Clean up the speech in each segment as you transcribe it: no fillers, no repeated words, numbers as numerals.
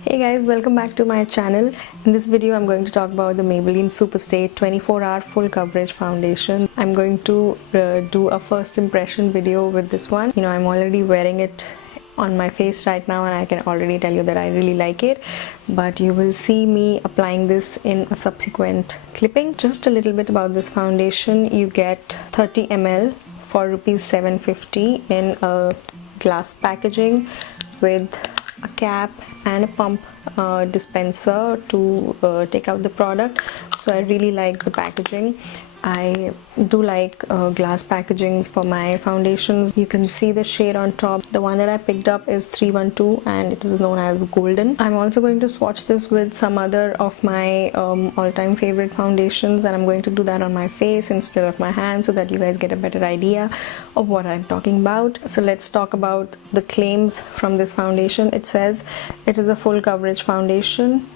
Hey guys, welcome back to my channel. In this video I'm going to talk about the Maybelline Superstay 24-hour full coverage foundation. I'm going to do a first impression video with this one. You know, I'm already wearing it on my face right now and I can already tell you that I really like it, but you will see me applying this in a subsequent clipping. Just a little bit about this foundation. You get 30 ml for rupees 750 in a glass packaging with a cap and a pump dispenser to take out the product. So I really like the packaging. I do like glass packagings for my foundations. You can see the shade on top. The one that I picked up is 312 and it is known as Golden. I'm also going to swatch this with some other of my all-time favorite foundations, and I'm going to do that on my face instead of my hand so that you guys get a better idea of what I'm talking about. So let's talk about the claims from this foundation. It says it is a full coverage foundation.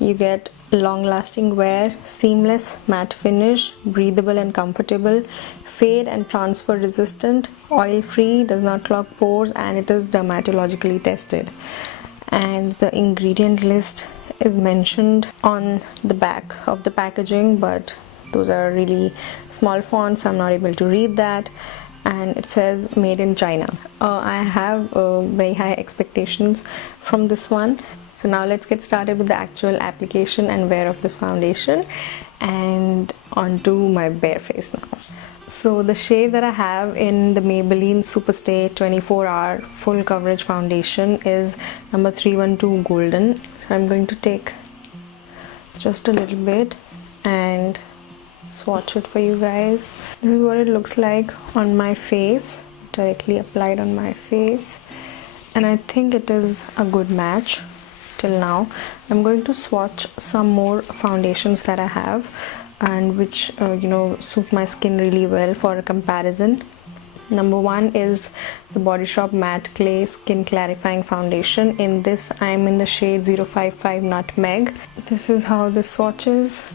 You get long-lasting wear, seamless matte finish, breathable and comfortable, fade and transfer resistant, oil-free, does not clog pores, and it is dermatologically tested. And the ingredient list is mentioned on the back of the packaging, but those are really small fonts, so I'm not able to read that. And it says made in China. I have very high expectations from this one. So now let's get started with the actual application and wear of this foundation, and onto my bare face now. So the shade that I have in the Maybelline Superstay 24-hour full coverage foundation is number 312 Golden. So I'm going to take just a little bit and swatch it for you guys. This is what it looks like on my face, directly applied on my face, and I think it is a good match till now. I'm going to swatch some more foundations that I have and which suit my skin really well for a comparison. Number one is the Body Shop Matte Clay Skin Clarifying Foundation. In this I'm in the shade 055 Nutmeg. This is how this swatches.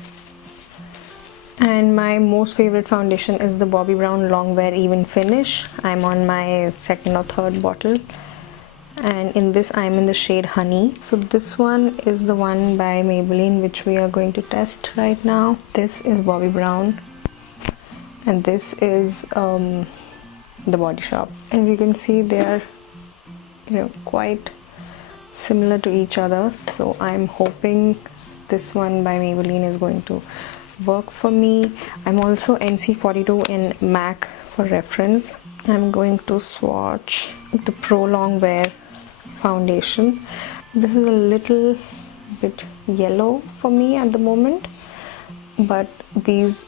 And my most favorite foundation is the Bobbi Brown Long Wear Even Finish. I'm on my second or third bottle, and in this I'm in the shade Honey. So this one is the one by Maybelline which we are going to test right now. This is Bobbi Brown and this is the Body Shop. As you can see, they are quite similar to each other, so I'm hoping this one by Maybelline is going to work for me. I'm also NC42 in MAC for reference. I'm going to swatch the Pro Long Wear foundation. This is a little bit yellow for me at the moment, but these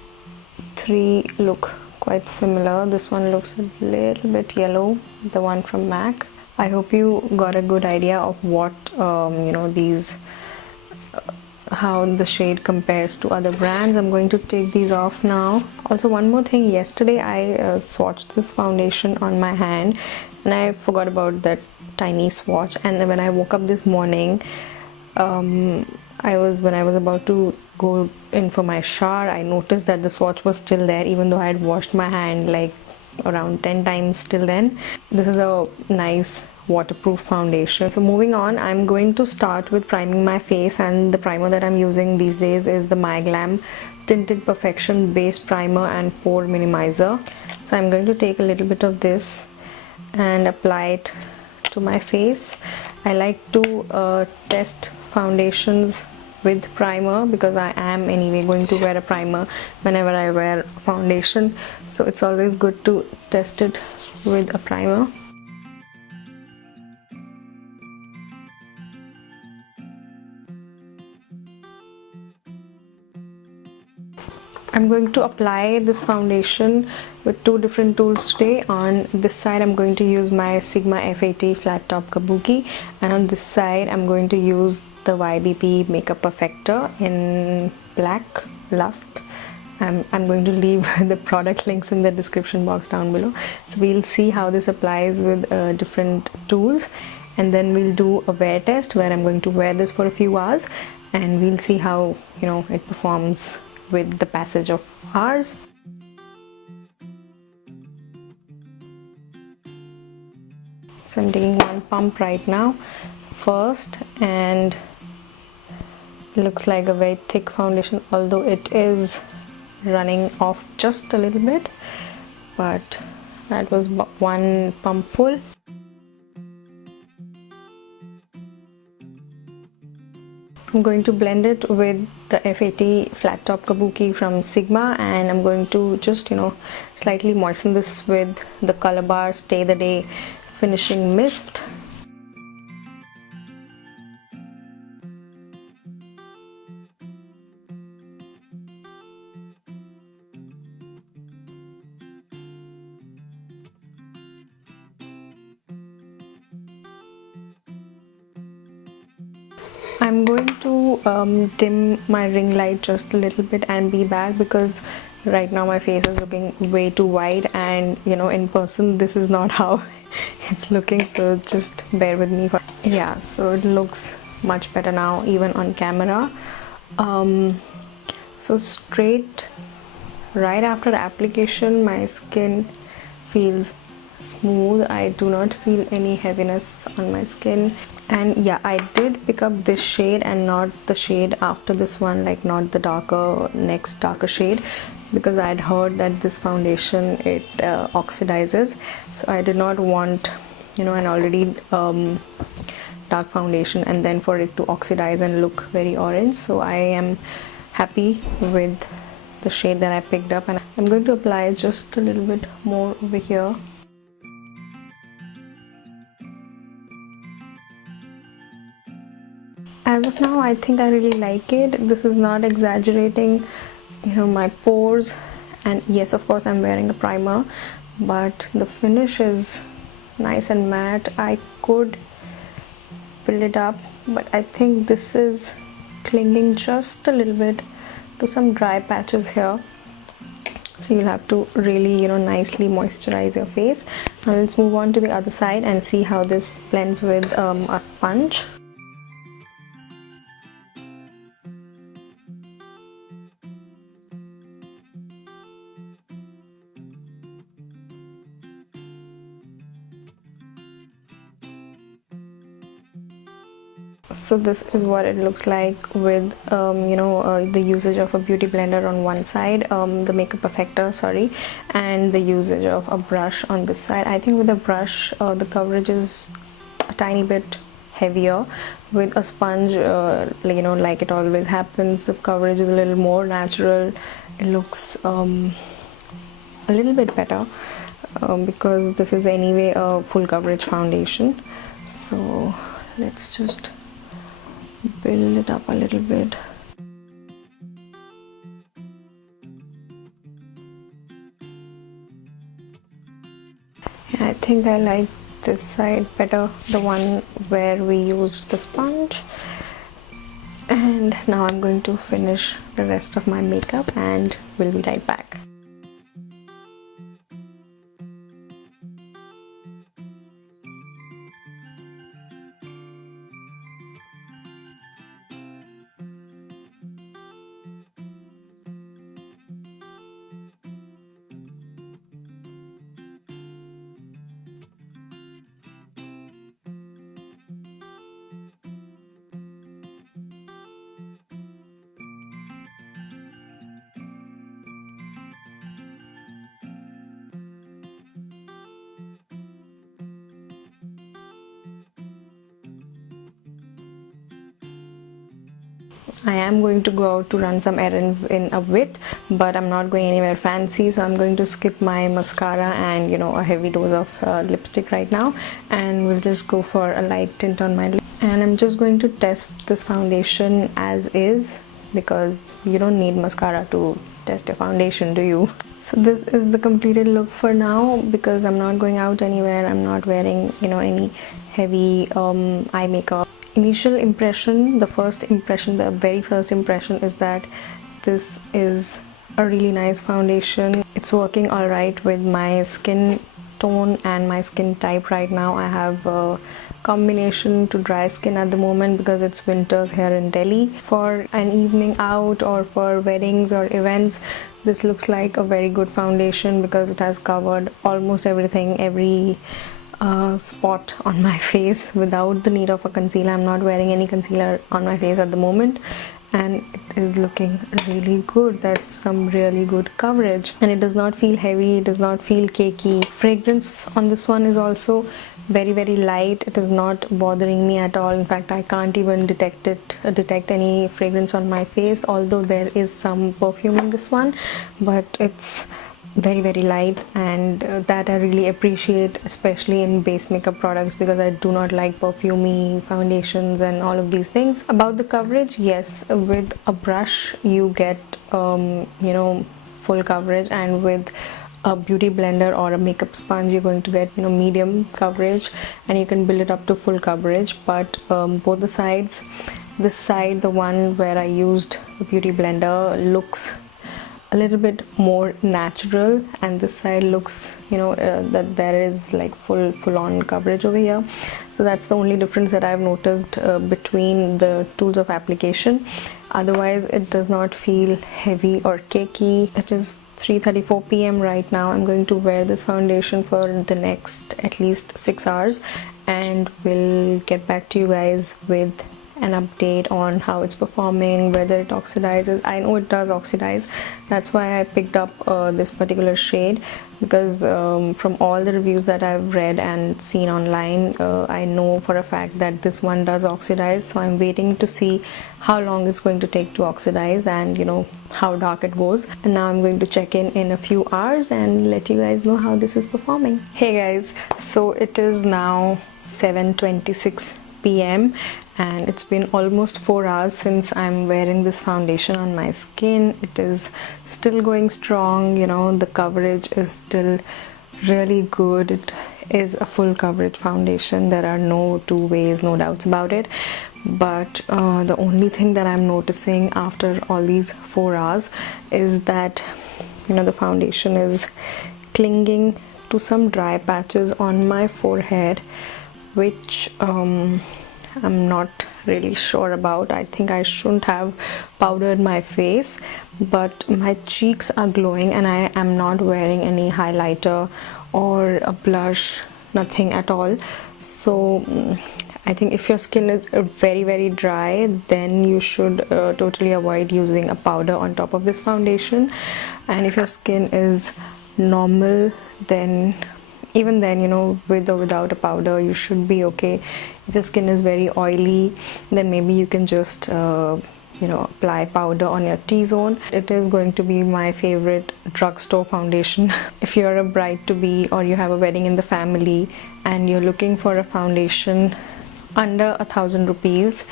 three look quite similar. This one looks a little bit yellow, the one from MAC. I hope you got a good idea of what how the shade compares to other brands. I'm going to take these off now. Also, one more thing, yesterday I swatched this foundation on my hand and I forgot about that tiny swatch, and when I woke up this morning, when I was about to go in for my shower, I noticed that the swatch was still there even though I had washed my hand like around 10 times till then. This is a nice waterproof foundation. So moving on, I'm going to start with priming my face, and the primer that I'm using these days is the My Glam Tinted Perfection Base Primer and Pore Minimizer. So I'm going to take a little bit of this and apply it to my face. I like to test foundations with primer because I am anyway going to wear a primer whenever I wear foundation, so it's always good to test it with a primer. I'm going to apply this foundation with two different tools today. On this side I'm going to use my Sigma F80 Flat Top Kabuki, and on this side I'm going to use the YBP Makeup Perfector in Black Lust. I'm going to leave the product links in the description box down below. So we'll see how this applies with different tools, and then we'll do a wear test where I'm going to wear this for a few hours and we'll see how it performs with the passage of hours. So I'm taking one pump right now first, and it looks like a very thick foundation, although it is running off just a little bit, but that was one pump full. I'm going to blend it with the FAT Flat Top Kabuki from Sigma, and I'm going to just, slightly moisten this with the Color Bar Stay the Day Finishing Mist. I'm going to dim my ring light just a little bit and be back, because right now my face is looking way too wide, and in person this is not how it's looking, so just bear with me. Yeah, so it looks much better now even on camera. So straight right after application my skin feels smooth. I do not feel any heaviness on my skin. And yeah, I did pick up this shade and not the shade after this one, like not the next darker shade, because I had heard that this foundation, it oxidizes, so I did not want an already dark foundation and then for it to oxidize and look very orange. So I am happy with the shade that I picked up, and I'm going to apply just a little bit more over here. As of now, I think I really like it. This is not exaggerating, my pores, and yes, of course I'm wearing a primer, but the finish is nice and matte. I could build it up, but I think this is clinging just a little bit to some dry patches here, so you'll have to really nicely moisturize your face. Now let's move on to the other side and see how this blends with a sponge. So this is what it looks like with the usage of a beauty blender on one side, the makeup perfector, sorry, and the usage of a brush on this side. I think with the brush the coverage is a tiny bit heavier. With a sponge, like it always happens, the coverage is a little more natural. It looks a little bit better because this is anyway a full coverage foundation. So let's just build it up a little bit. Yeah, I think I like this side better, the one where we used the sponge. And now I'm going to finish the rest of my makeup and we'll be right back. I am going to go out to run some errands in a bit, but I'm not going anywhere fancy, so I'm going to skip my mascara and a heavy dose of lipstick right now, and we'll just go for a light tint on my lip. And I'm just going to test this foundation as is, because you don't need mascara to test your foundation, do you? So this is the completed look for now, because I'm not going out anywhere. I'm not wearing any heavy eye makeup. Initial impression, the very first impression is that this is a really nice foundation. It's working all right with my skin tone and my skin type right now. I have a combination to dry skin at the moment because it's winters here in Delhi. For an evening out or for weddings or events, this looks like a very good foundation because it has covered almost everything, every spot on my face without the need of a concealer. I'm not wearing any concealer on my face at the moment, and it is looking really good. That's some really good coverage, and it does not feel heavy, it does not feel cakey. Fragrance on this one is also very light. It is not bothering me at all. In fact, I can't even detect any fragrance on my face, although there is some perfume in this one, but it's very light, and that I really appreciate, especially in base makeup products, because I do not like perfumey foundations and all of these things. About the coverage, yes, with a brush you get full coverage, and with a beauty blender or a makeup sponge you're going to get medium coverage, and you can build it up to full coverage. But both the sides, this side, the one where I used the beauty blender, looks a little bit more natural, and this side looks that there is like full-on coverage over here. So that's the only difference that I've noticed between the tools of application. Otherwise it does not feel heavy or cakey. It is 3:34 p.m. right now. I'm going to wear this foundation for the next at least 6 hours, and we'll get back to you guys with an update on how it's performing, whether it oxidizes. I know it does oxidize. That's why I picked up this particular shade, because from all the reviews that I've read and seen online, I know for a fact that this one does oxidize. So I'm waiting to see how long it's going to take to oxidize, and how dark it goes. And now I'm going to check in a few hours and let you guys know how this is performing. Hey guys, so it is now 7:26 p.m. and it's been almost 4 hours since I'm wearing this foundation on my skin. It is still going strong, the coverage is still really good. It is a full coverage foundation. There are no two ways, no doubts about it. But the only thing that I'm noticing after all these 4 hours is that the foundation is clinging to some dry patches on my forehead, which I'm not really sure about. I think I shouldn't have powdered my face, but my cheeks are glowing, and I am not wearing any highlighter or a blush, nothing at all. So I think if your skin is very dry, then you should totally avoid using a powder on top of this foundation. And if your skin is normal, then even then, with or without a powder, you should be okay. If your skin is very oily, then maybe you can just apply powder on your T-zone. It is going to be my favorite drugstore foundation. If you're a bride-to-be or you have a wedding in the family and you're looking for a foundation under 1,000 rupees,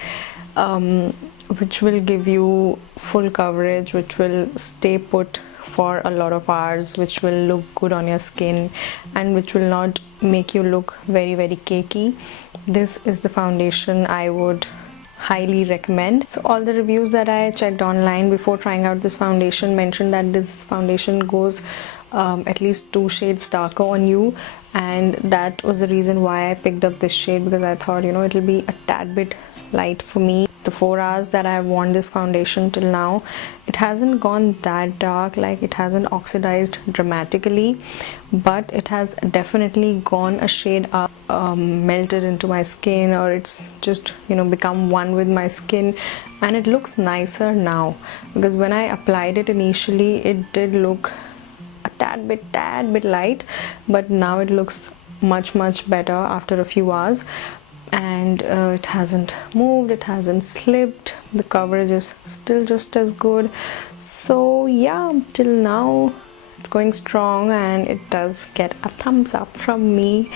which will give you full coverage, which will stay put for a lot of hours, which will look good on your skin, and which will not make you look very cakey, this is the foundation I would highly recommend. So all the reviews that I checked online before trying out this foundation mentioned that this foundation goes at least 2 shades darker on you, and that was the reason why I picked up this shade, because I thought it'll be a tad bit light for me. The 4 hours that I've worn this foundation till now, it hasn't gone that dark, like it hasn't oxidized dramatically, but it has definitely gone a shade up, melted into my skin, or it's just become one with my skin, and it looks nicer now. Because when I applied it initially, it did look a tad bit light, but now it looks much better after a few hours. And it hasn't moved, it hasn't slipped, the coverage is still just as good. So yeah, till now it's going strong, and it does get a thumbs up from me.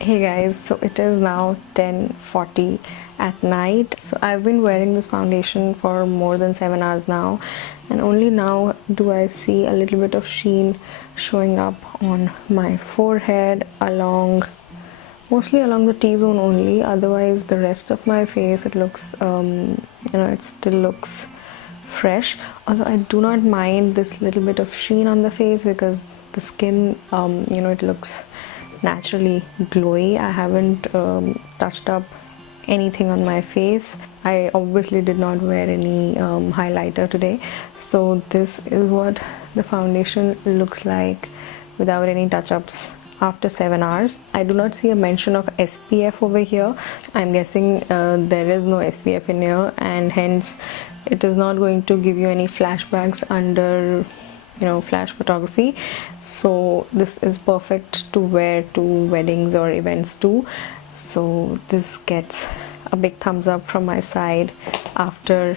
Hey guys, so it is now 10:40 at night. So I've been wearing this foundation for more than 7 hours now, and only now do I see a little bit of sheen showing up on my forehead, mostly along the T-zone only. Otherwise the rest of my face, it looks it still looks fresh. Although I do not mind this little bit of sheen on the face, because the skin it looks naturally glowy. I haven't touched up anything on my face. I obviously did not wear any highlighter today, so this is what the foundation looks like without any touch-ups after 7 hours. I do not see a mention of SPF over here. I'm guessing there is no SPF in here, and hence it is not going to give you any flashbacks under flash photography. So this is perfect to wear to weddings or events too. So this gets a big thumbs up from my side after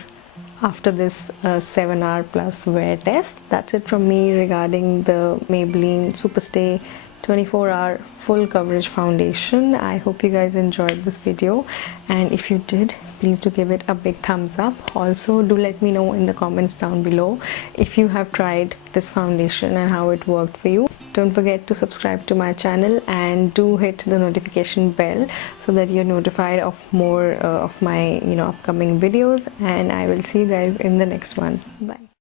this 7-hour plus wear test. That's it from me regarding the Maybelline Superstay 24-hour full coverage foundation. I hope you guys enjoyed this video, and if you did, please do give it a big thumbs up. Also, do let me know in the comments down below if you have tried this foundation and how it worked for you. Don't forget to subscribe to my channel and do hit the notification bell so that you're notified of more of my upcoming videos, and I will see you guys in the next one. Bye.